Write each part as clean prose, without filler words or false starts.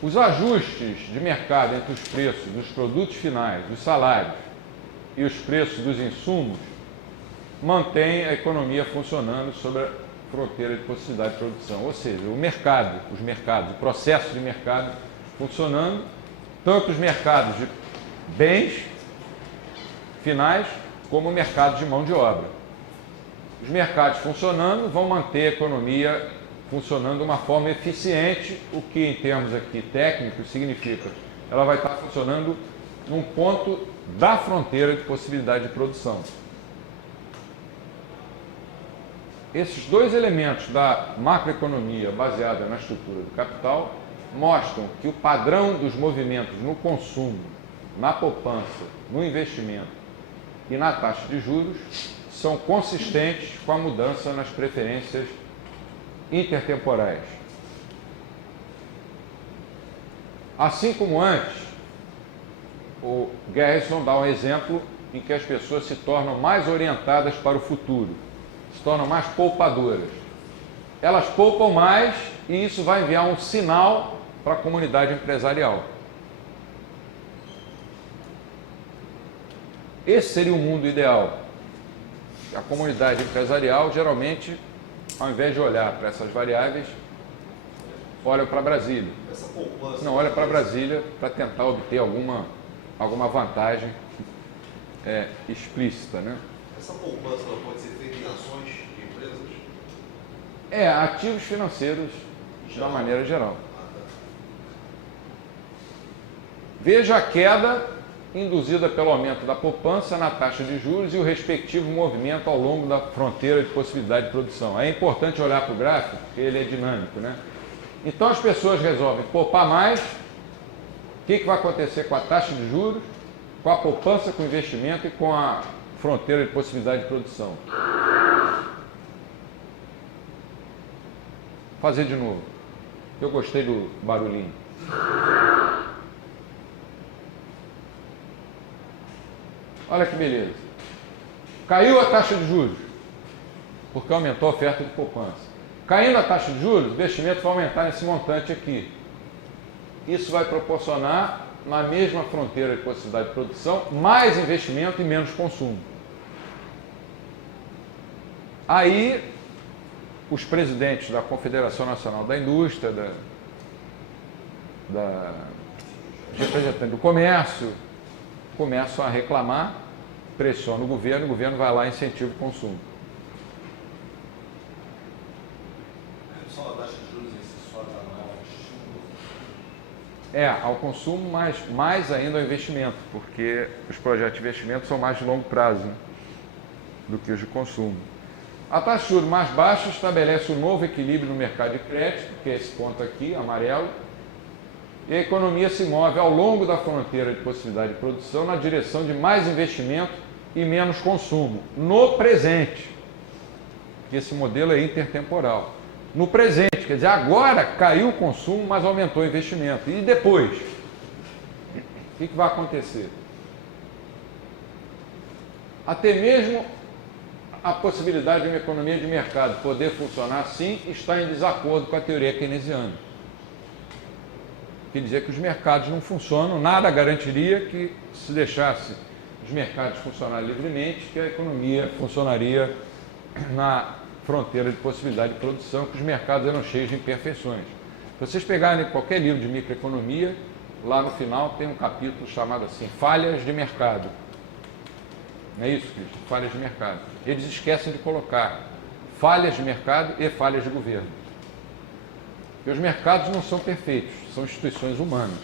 Os ajustes de mercado entre os preços dos produtos finais, dos salários e os preços dos insumos mantêm a economia funcionando sobre a fronteira de possibilidade de produção. Ou seja, o mercado, os mercados, o processo de mercado funcionando, tanto os mercados de bens finais como o mercado de mão de obra. Os mercados funcionando vão manter a economia funcionando de uma forma eficiente, o que em termos aqui técnicos significa ela vai estar funcionando num ponto da fronteira de possibilidade de produção. Esses dois elementos da macroeconomia baseada na estrutura do capital mostram que o padrão dos movimentos no consumo, na poupança, no investimento e na taxa de juros são consistentes com a mudança nas preferências intertemporais. Assim como antes, o Garrison dá um exemplo em que as pessoas se tornam mais orientadas para o futuro, se tornam mais poupadoras. Elas poupam mais e isso vai enviar um sinal para a comunidade empresarial. Esse seria o mundo ideal. A comunidade empresarial, geralmente, ao invés de olhar para essas variáveis, olha para Brasília. Não, olha para Brasília para tentar obter alguma vantagem explícita, né? Essa poupança pode ser feita em ações de empresas? Ativos financeiros de uma maneira geral. Veja a queda induzida pelo aumento da poupança na taxa de juros e o respectivo movimento ao longo da fronteira de possibilidade de produção. É importante olhar para o gráfico, porque ele é dinâmico, né? Então as pessoas resolvem poupar mais. O que vai acontecer com a taxa de juros, com a poupança, com o investimento e com a fronteira de possibilidade de produção? Fazer de novo. Eu gostei do barulhinho. Olha que beleza. Caiu a taxa de juros, porque aumentou a oferta de poupança. Caindo a taxa de juros, o investimento vai aumentar nesse montante aqui. Isso vai proporcionar, na mesma fronteira de possibilidade de produção, mais investimento e menos consumo. Aí, os presidentes da Confederação Nacional da Indústria, da representante do comércio, começam a reclamar, pressionam o governo vai lá e incentiva o consumo. Só a taxa de juros em si só não é um estímulo? Ao consumo, mas mais ainda ao investimento, porque os projetos de investimento são mais de longo prazo, né, do que os de consumo. A taxa de juros mais baixa estabelece um novo equilíbrio no mercado de crédito, que é esse ponto aqui, amarelo, e a economia se move ao longo da fronteira de possibilidade de produção na direção de mais investimento e menos consumo, no presente. Esse modelo é intertemporal. No presente, quer dizer, agora caiu o consumo, mas aumentou o investimento. E depois? O que vai acontecer? Até mesmo a possibilidade de uma economia de mercado poder funcionar assim está em desacordo com a teoria keynesiana. Quer dizer que os mercados não funcionam, nada garantiria que, se deixasse os mercados funcionar livremente, que a economia funcionaria na fronteira de possibilidade de produção, que os mercados eram cheios de imperfeições. Se vocês pegarem qualquer livro de microeconomia, lá no final tem um capítulo chamado assim, falhas de mercado. Não é isso, Cristo? Falhas de mercado. Eles esquecem de colocar falhas de mercado e falhas de governo. Porque os mercados não são perfeitos, são instituições humanas.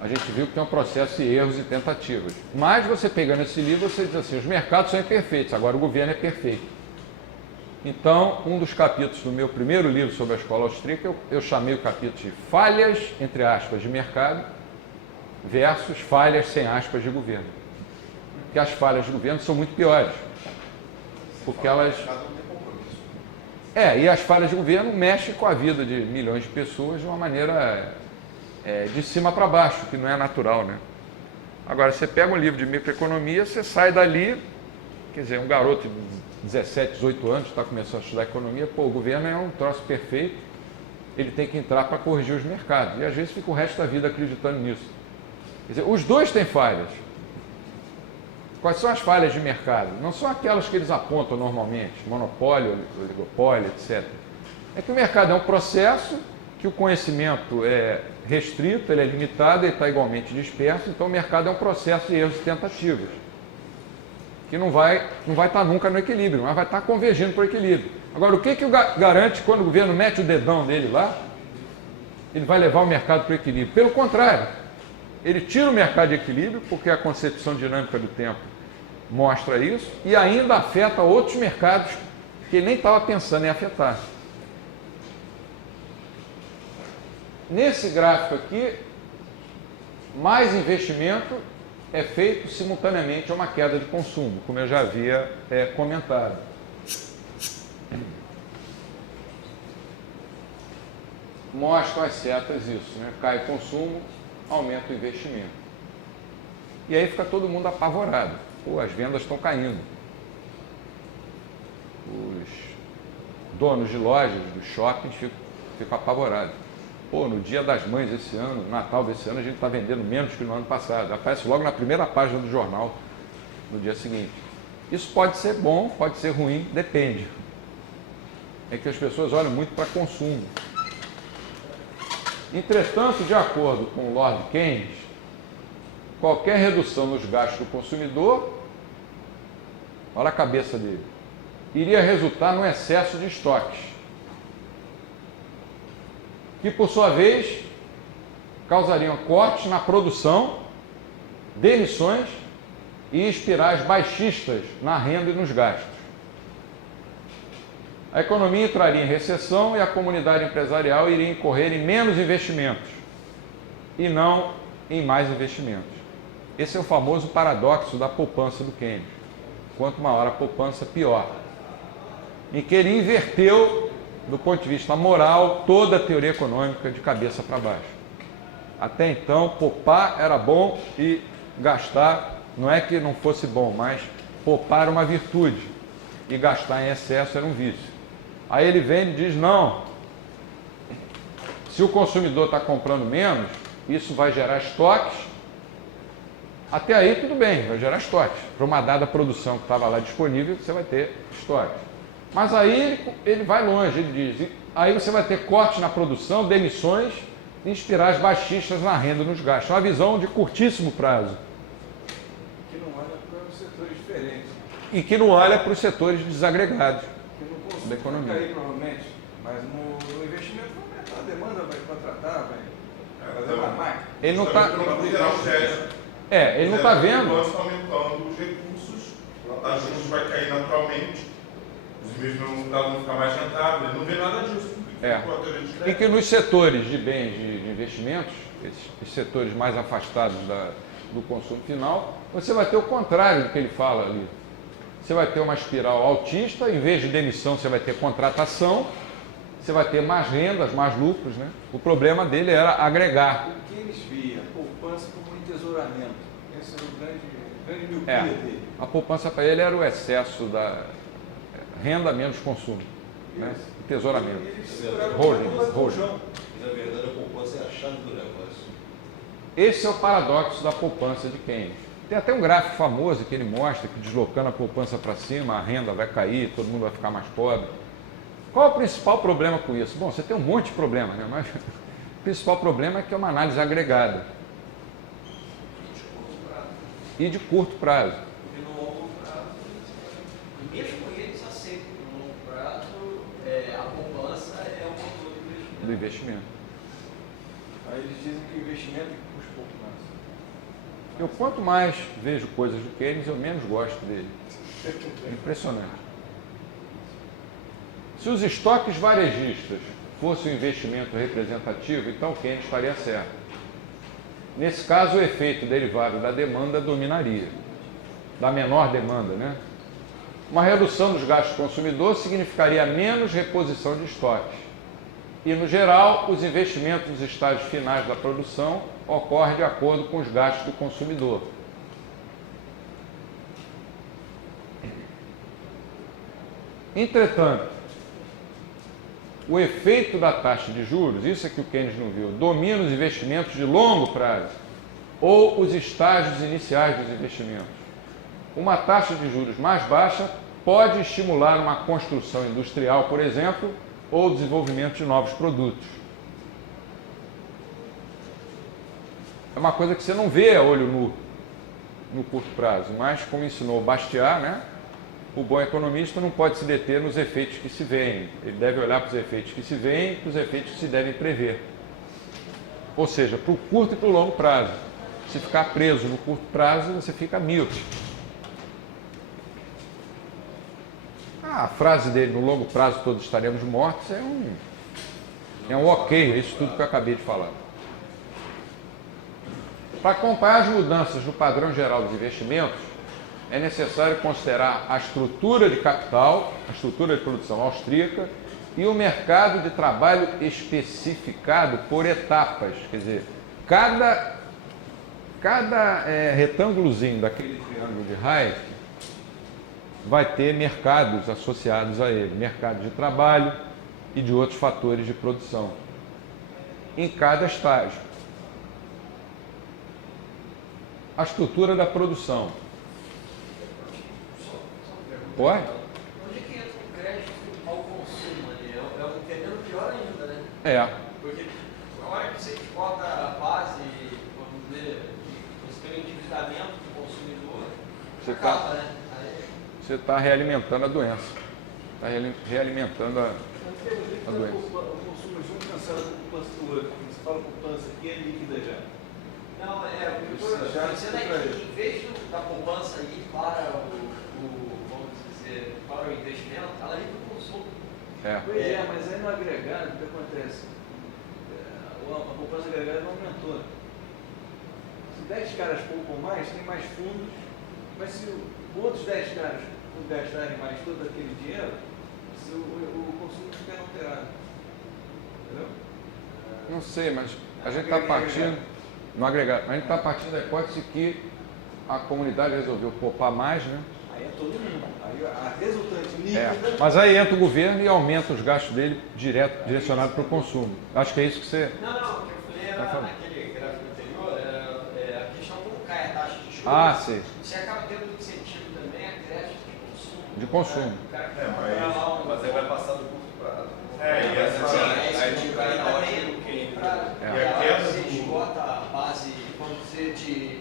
A gente viu que tem um processo de erros e tentativas. Mas você pegando esse livro, você diz assim, os mercados são imperfeitos, agora o governo é perfeito. Então, um dos capítulos do meu primeiro livro sobre a escola austríaca, eu chamei o capítulo de falhas, entre aspas, de mercado versus falhas, sem aspas, de governo. Porque as falhas de governo são muito piores. Porque elas... e as falhas de governo mexem com a vida de milhões de pessoas de uma maneira de cima para baixo, que não é natural, né? Agora, você pega um livro de microeconomia, você sai dali, quer dizer, um garoto de 17, 18 anos está começando a estudar economia, o governo é um troço perfeito, ele tem que entrar para corrigir os mercados. E às vezes fica o resto da vida acreditando nisso. Quer dizer, os dois têm falhas. Quais são as falhas de mercado? Não são aquelas que eles apontam normalmente, monopólio, oligopólio, etc. É que o mercado é um processo, que o conhecimento é restrito, ele é limitado, ele está igualmente disperso, então o mercado é um processo de erros e tentativas, que não vai estar nunca no equilíbrio, mas vai estar convergindo para o equilíbrio. Agora, o que garante quando o governo mete o dedão dele lá, ele vai levar o mercado para o equilíbrio? Pelo contrário, ele tira o mercado de equilíbrio, porque a concepção dinâmica do tempo mostra isso, e ainda afeta outros mercados que ele nem estava pensando em afetar. Nesse gráfico aqui, mais investimento é feito simultaneamente a uma queda de consumo, como eu já havia comentado. Mostram as setas isso, né? Cai o consumo, aumenta o investimento. E aí fica todo mundo apavorado. Pô, as vendas estão caindo. Os donos de lojas, dos shoppings, ficam apavorados. Pô, no Dia das Mães esse ano, Natal desse ano, a gente está vendendo menos que no ano passado. Aparece logo na primeira página do jornal, no dia seguinte. Isso pode ser bom, pode ser ruim, depende. É que as pessoas olham muito para consumo. Entretanto, de acordo com o Lord Keynes, qualquer redução nos gastos do consumidor, olha a cabeça dele, iria resultar no excesso de estoques, que por sua vez causariam cortes na produção, demissões e espirais baixistas na renda e nos gastos. A economia entraria em recessão e a comunidade empresarial iria incorrer em menos investimentos e não em mais investimentos. Esse é o famoso paradoxo da poupança do Keynes. Quanto maior a poupança, pior. Em que ele inverteu, do ponto de vista moral, toda a teoria econômica de cabeça para baixo. Até então, poupar era bom e gastar, não é que não fosse bom, mas poupar era uma virtude e gastar em excesso era um vício. Aí ele vem e diz, não, se o consumidor está comprando menos, isso vai gerar estoques. Até aí tudo bem, vai gerar estoques. Para uma dada produção que estava lá disponível, você vai ter estoques. Mas aí ele vai longe, ele diz, aí você vai ter cortes na produção, demissões e espirais baixistas na renda e nos gastos. É uma visão de curtíssimo prazo. Que não olha para os setores diferentes. E que não olha para os setores desagregados da economia. Vai cair provavelmente, mas no investimento vai aumentar a demanda, vai contratar, vai fazer uma máquina. Ele não está... ele não está vendo. Está aumentando os recursos, a juros vai cair naturalmente, os investimentos vão ficar mais rentáveis, ele não vê nada disso. E que nos setores de bens de investimentos, esses setores mais afastados do consumo final, você vai ter o contrário do que ele fala ali. Você vai ter uma espiral altista, em vez de demissão você vai ter contratação, você vai ter mais rendas, mais lucros, né? O problema dele era agregar. O que eles viam? Poupança como entesouramento. Esse era o grande miopia dele. A poupança para ele era o excesso da renda menos consumo, né? Entesouramento. Holding. Na verdade, a poupança é a chave do negócio. Esse é o paradoxo da poupança de Keynes. Tem até um gráfico famoso que ele mostra que deslocando a poupança para cima, a renda vai cair, todo mundo vai ficar mais pobre. Qual é o principal problema com isso? Bom, você tem um monte de problemas, né? Mas o principal problema é que é uma análise agregada. E de curto prazo. E no longo prazo, mesmo eles aceitam que no longo prazo a poupança é um motor Do investimento. Aí eles dizem que o investimento custa pouco mais. Eu quanto mais vejo coisas do Keynes, eu menos gosto dele. É impressionante. Se os estoques varejistas fossem um investimento representativo, então o Keynes estaria certo. Nesse caso, o efeito derivado da demanda dominaria. Da menor demanda, né? Uma redução dos gastos do consumidor significaria menos reposição de estoques. E, no geral, os investimentos nos estágios finais da produção ocorrem de acordo com os gastos do consumidor. Entretanto, o efeito da taxa de juros, isso é que o Keynes não viu, domina os investimentos de longo prazo ou os estágios iniciais dos investimentos. Uma taxa de juros mais baixa pode estimular uma construção industrial, por exemplo, ou o desenvolvimento de novos produtos. É uma coisa que você não vê a olho nu no curto prazo, mas como ensinou Bastiat, né, o bom economista não pode se deter nos efeitos que se veem. Ele deve olhar para os efeitos que se veem e para os efeitos que se devem prever. Ou seja, para o curto e para o longo prazo. Se ficar preso no curto prazo, você fica míope. A frase dele, no longo prazo todos estaremos mortos, é um ok, é isso tudo que eu acabei de falar. Para acompanhar as mudanças no padrão geral dos investimentos, é necessário considerar a estrutura de capital, a estrutura de produção austríaca e o mercado de trabalho especificado por etapas. Quer dizer, cada retângulozinho daquele triângulo de Hayek vai ter mercados associados a ele, mercado de trabalho e de outros fatores de produção, em cada estágio. A estrutura da produção. Pode? Onde que entra o crédito ao consumo ali? É um terreno pior ainda, né? É. Porque na hora que você bota a base, vamos dizer, você tem um endividamento do consumidor, Você acaba, né? Você está realimentando a doença. Está realimentando a doença. O consumo junto cancela a poupança do outro. Quando você fala poupança aqui, é líquida já. Não, o que eu estou dizendo é que em vez da poupança ir para vamos dizer, para o investimento, ela ir para o consumo. Pois é, mas aí no agregado, o que acontece? A poupança agregada não aumentou. Se 10 caras poupam mais, tem mais fundos, mas se outros 10 caras não gastarem mais todo aquele dinheiro, o consumo fica inalterado. Entendeu? Não sei, mas a gente está partindo no agregado. A gente está partindo da hipótese que a comunidade resolveu poupar mais, né? Aí é todo mundo. Aí a resultante líquida. Mas aí entra o governo e aumenta os gastos dele direcionado para o consumo. Acho que é isso que você. Não, o que eu falei era naquele gráfico anterior, era a questão como cai a taxa de juros. Ah, sim. Você acaba tendo incentivo também a crédito De consumo. Mas aí vai passar do curto prazo. E essa. Você esgota a base, vamos dizer, de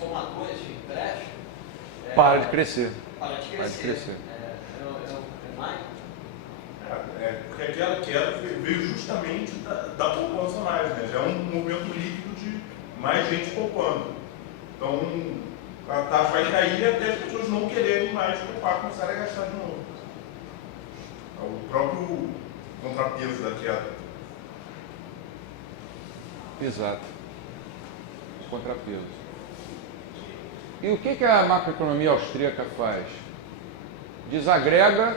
tomadores de empréstimo. Para de crescer. Para de crescer. É mais? Porque aquela queda veio justamente da poupança mais, né? Já é um movimento líquido de mais gente poupando. Então, a taxa vai cair até as pessoas não quererem mais poupar, começarem a gastar de novo. É o próprio contrapeso da queda. Exato. Contrapeso. E o que a macroeconomia austríaca faz? Desagrega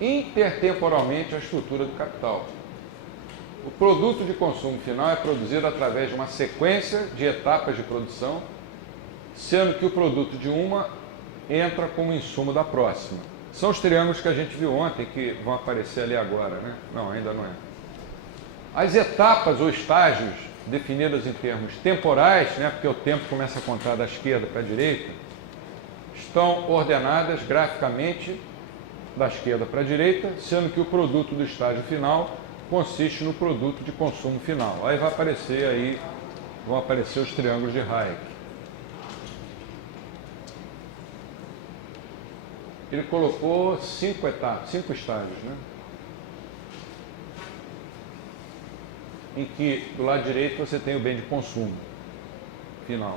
intertemporalmente a estrutura do capital. O produto de consumo final é produzido através de uma sequência de etapas de produção, sendo que o produto de uma entra como insumo da próxima. São os triângulos que a gente viu ontem, que vão aparecer ali agora, né? Não, ainda não é. As etapas ou estágios definidas em termos temporais, né, porque o tempo começa a contar da esquerda para a direita, estão ordenadas graficamente da esquerda para a direita, sendo que o produto do estágio final consiste no produto de consumo final. Aí vão aparecer os triângulos de Hayek. Ele colocou 5 etapas, 5 estágios, né? Em que do lado direito você tem o bem de consumo final.